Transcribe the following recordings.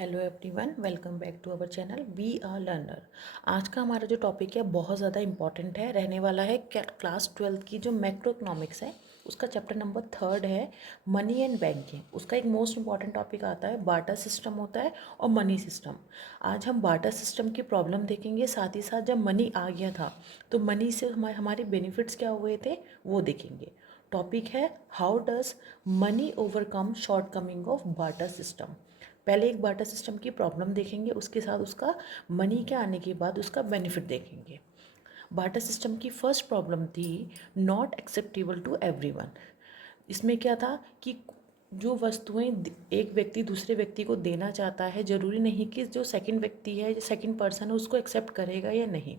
Hello everyone, welcome back to our channel we are learner. आज का हमारा जो टॉपिक है बहुत ज़्यादा इंपॉर्टेंट है, रहने वाला है क्लास 12 की जो मैक्रो इकोनॉमिक्स है उसका चैप्टर नंबर 3 है मनी एंड बैंकिंग। उसका एक मोस्ट इंपॉर्टेंट टॉपिक आता है बार्टर सिस्टम होता है और मनी सिस्टम। आज हम बार्टर सिस्टम की प्रॉब्लम देखेंगे, साथ ही साथ जब मनी आ गया था तो मनी से हमारे बेनिफिट्स क्या हुए थे वो देखेंगे। टॉपिक है how does money overcome short coming of barter system. पहले एक बार्टर सिस्टम की प्रॉब्लम देखेंगे, उसके साथ उसका मनी के आने के बाद उसका बेनिफिट देखेंगे। बार्टर सिस्टम की फर्स्ट प्रॉब्लम थी नॉट एक्सेप्टेबल टू एवरीवन। इसमें क्या था कि जो वस्तुएं एक व्यक्ति दूसरे व्यक्ति को देना चाहता है, ज़रूरी नहीं कि जो सेकंड व्यक्ति है, जो सेकंड पर्सन है, उसको एक्सेप्ट करेगा या नहीं।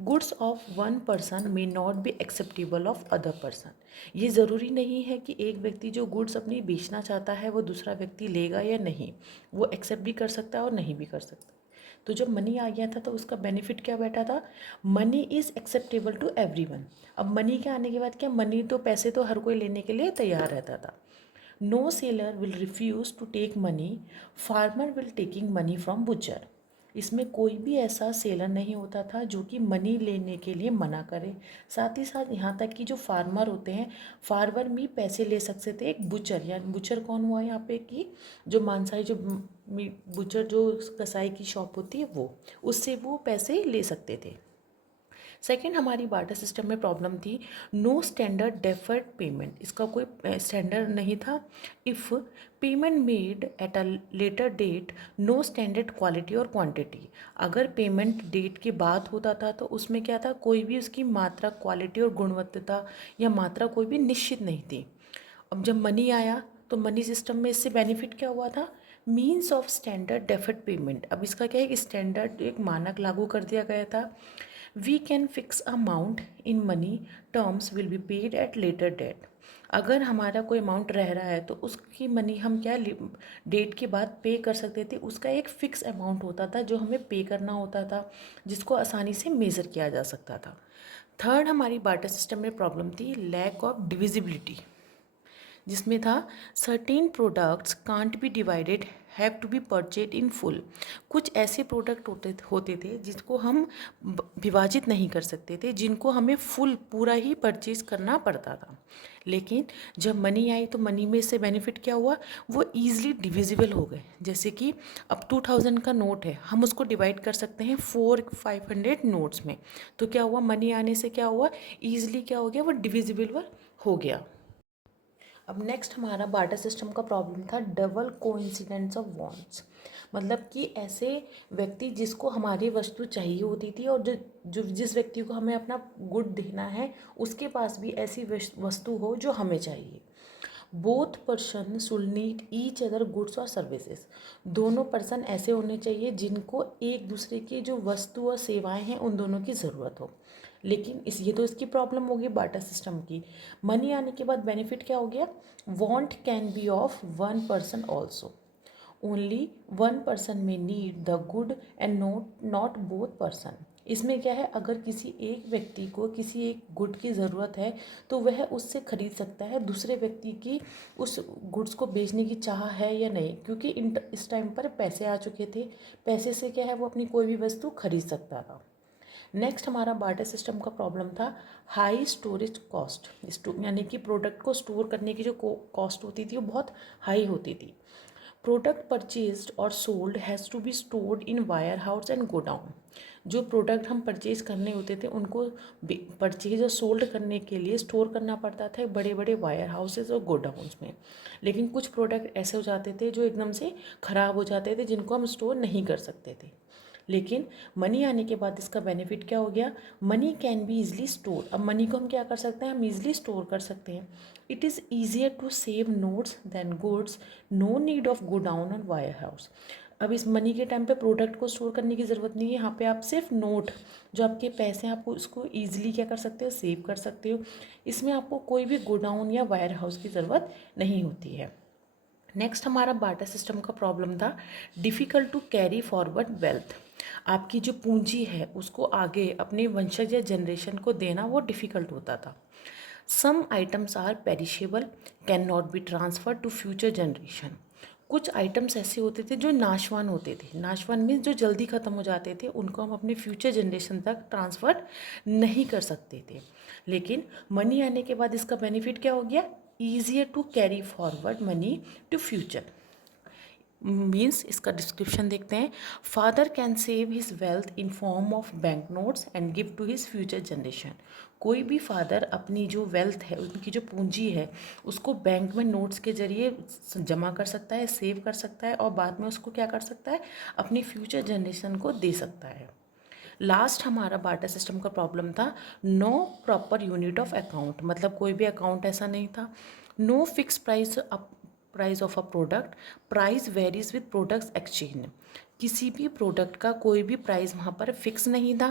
Goods of one person may not be acceptable of other person. ये ज़रूरी नहीं है कि एक व्यक्ति जो गुड्स अपनी बेचना चाहता है वो दूसरा व्यक्ति लेगा या नहीं, वो एक्सेप्ट भी कर सकता है और नहीं भी कर सकता। तो जब मनी आ गया था तो उसका बेनिफिट क्या बैठा था, money is acceptable to everyone. अब मनी के आने के बाद क्या, मनी तो पैसे तो हर कोई लेने के लिए तैयार रहता था। No seller will refuse to take money, farmer will taking money from butcher. इसमें कोई भी ऐसा सेलर नहीं होता था जो कि मनी लेने के लिए मना करे। साथ ही साथ यहाँ तक कि जो फार्मर होते हैं, फार्मर भी पैसे ले सकते थे एक बुचर, या बुचर कौन हुआ यहाँ पे कि जो मांसाहारी जो बुचर जो कसाई की शॉप होती है वो, उससे वो पैसे ले सकते थे। सेकेंड, हमारी बार्टर सिस्टम में प्रॉब्लम थी नो स्टैंडर्ड डेफर्ड पेमेंट। इसका कोई स्टैंडर्ड नहीं था। If payment made at a later date no standard quality और क्वांटिटी। अगर पेमेंट डेट के बाद होता था तो उसमें क्या था, कोई भी उसकी मात्रा, क्वालिटी और गुणवत्ता या मात्रा कोई भी निश्चित नहीं थी। अब जब मनी आया तो मनी सिस्टम में इससे बेनिफिट क्या हुआ था, means of standard deferred payment. अब इसका क्या है, एक स्टैंडर्ड एक मानक लागू कर दिया गया था। We can fix amount in money terms will be paid at later date. अगर हमारा कोई अमाउंट रह रहा है तो उसकी मनी हम क्या डेट के बाद पे कर सकते थे। उसका एक फ़िक्स अमाउंट होता था जो हमें पे करना होता था, जिसको आसानी से मेज़र किया जा सकता था। थर्ड, हमारी बार्टर सिस्टम में प्रॉब्लम थी लैक ऑफ डिविजिबिलिटी, जिसमें था certain products can't be divided, have to be purchased in full. कुछ ऐसे प्रोडक्ट होते थे जिसको हम विभाजित नहीं कर सकते थे, जिनको हमें फुल पूरा ही परचेज करना पड़ता था। लेकिन जब मनी आई तो मनी में से बेनिफिट क्या हुआ, वो ईजिली डिविजिबल हो गए। जैसे कि अब 2000 का नोट है, हम उसको डिवाइड कर सकते हैं 500 नोट्स में। तो क्या हुआ, मनी आने से क्या हुआ, ईजिली क्या हो गया, वो डिविजिबल हो गया। अब नेक्स्ट हमारा बार्टर सिस्टम का प्रॉब्लम था डबल कोइंसिडेंस ऑफ वांट्स। मतलब कि ऐसे व्यक्ति जिसको हमारी वस्तु चाहिए होती थी और जिस व्यक्ति को हमें अपना गुड देना है उसके पास भी ऐसी वस्तु हो जो हमें चाहिए। Both person should need each other goods और सर्विसेज। दोनों पर्सन ऐसे होने चाहिए जिनको एक दूसरे की जो वस्तु और सेवाएं हैं उन दोनों की ज़रूरत हो। लेकिन ये तो इसकी प्रॉब्लम होगी बार्टर सिस्टम की। मनी आने के बाद बेनिफिट क्या हो गया, want can be of one person also. Only one person में need the good and not both person. इसमें क्या है, अगर किसी एक व्यक्ति को किसी एक गुड की ज़रूरत है तो वह उससे खरीद सकता है, दूसरे व्यक्ति की उस गुड्स को बेचने की चाह है या नहीं, क्योंकि इस टाइम पर पैसे आ चुके थे। पैसे से क्या है, वो अपनी कोई भी वस्तु खरीद सकता था। नेक्स्ट हमारा बार्टर सिस्टम का प्रॉब्लम था हाई स्टोरेज कॉस्ट। यानी कि प्रोडक्ट को स्टोर करने की जो कॉस्ट होती थी वो बहुत हाई होती थी। प्रोडक्ट परचेज्ड और sold has to be stored in warehouse and godown. जो प्रोडक्ट हम परचेज करने होते थे उनको परचेज और सोल्ड करने के लिए स्टोर करना पड़ता था बड़े बड़े वायर हाउसेज और गोडाउन्स में। लेकिन कुछ प्रोडक्ट ऐसे हो जाते थे जो एकदम से ख़राब हो जाते थे, जिनको हम स्टोर नहीं कर सकते थे। लेकिन मनी आने के बाद इसका बेनिफिट क्या हो गया, money can be easily store. अब मनी को हम क्या कर सकते हैं, हम ईजिली स्टोर कर सकते हैं। It is easier to save notes than goods, no need of godown on warehouse. अब इस मनी के टाइम पे प्रोडक्ट को स्टोर करने की ज़रूरत नहीं है। यहाँ पे आप सिर्फ नोट, जो आपके पैसे हैं, आपको उसको ईजिली क्या कर सकते हो, सेव कर सकते हो। इसमें आपको कोई भी गोडाउन या वायर हाउस की ज़रूरत नहीं होती है। नेक्स्ट हमारा बार्टर सिस्टम का प्रॉब्लम था difficult to carry forward wealth. आपकी जो पूंजी है उसको आगे अपने वंशज या जनरेशन को देना वो डिफ़िकल्ट होता था। Some items are perishable, can not be transfer to future generation. कुछ आइटम्स ऐसे होते थे जो नाशवान होते थे। नाशवान मीन्स जो जल्दी ख़त्म हो जाते थे, उनको हम अपने फ्यूचर जनरेशन तक ट्रांसफ़र नहीं कर सकते थे। लेकिन मनी आने के बाद इसका बेनिफिट क्या हो गया? Easier to carry forward money to future. Means इसका डिस्क्रिप्शन देखते हैं। Father can save his wealth in form of bank notes and give to his future generation. कोई भी फादर अपनी जो वेल्थ है, उनकी जो पूंजी है, उसको बैंक में नोट्स के जरिए जमा कर सकता है, सेव कर सकता है और बाद में उसको क्या कर सकता है? अपनी फ्यूचर जनरेशन को दे सकता है। लास्ट हमारा बार्टर सिस्टम का प्रॉब्लम था no proper unit of account, मतलब कोई भी अकाउंट ऐसा नहीं था। No fix price of a product, price varies with products exchange. किसी भी प्रोडक्ट का कोई भी प्राइस वहाँ पर फिक्स नहीं था।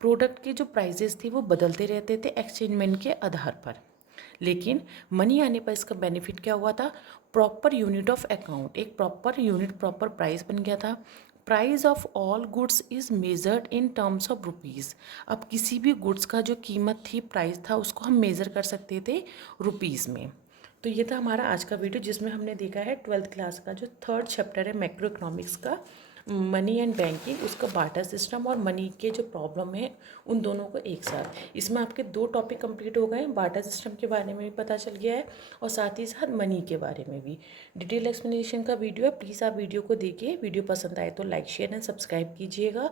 प्रोडक्ट के जो प्राइजेस थे वो बदलते रहते थे एक्सचेंजमेंट के आधार पर। लेकिन मनी आने पर इसका बेनिफिट क्या हुआ था? प्रॉपर यूनिट ऑफ अकाउंट, एक प्रॉपर यूनिट, प्रॉपर प्राइस बन गया था। Price of all goods is measured in terms of rupees. अब किसी भी गुड्स का जो कीमत थी, प्राइस था, उसको हम मेज़र कर सकते थे रुपीज़ में। तो ये था हमारा आज का वीडियो, जिसमें हमने देखा है 12th क्लास का जो 3rd चैप्टर है मैक्रो इकोनॉमिक्स का, मनी एंड बैंकिंग, उसका बार्टर सिस्टम और मनी के जो प्रॉब्लम है, उन दोनों को एक साथ। इसमें आपके 2 टॉपिक कंप्लीट हो गए। बार्टर सिस्टम के बारे में भी पता चल गया है और साथ ही साथ मनी के बारे में भी। डिटेल एक्सप्लेनेशन का वीडियो है, प्लीज़ आप वीडियो को देखिए। वीडियो पसंद आए तो लाइक शेयर एंड सब्सक्राइब कीजिएगा।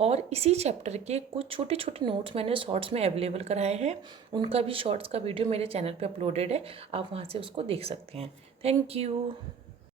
और इसी चैप्टर के कुछ छोटे छोटे नोट्स मैंने शॉर्ट्स में अवेलेबल कराए हैं, उनका भी शॉर्ट्स का वीडियो मेरे चैनल पे अपलोडेड है, आप वहाँ से उसको देख सकते हैं। Thank you.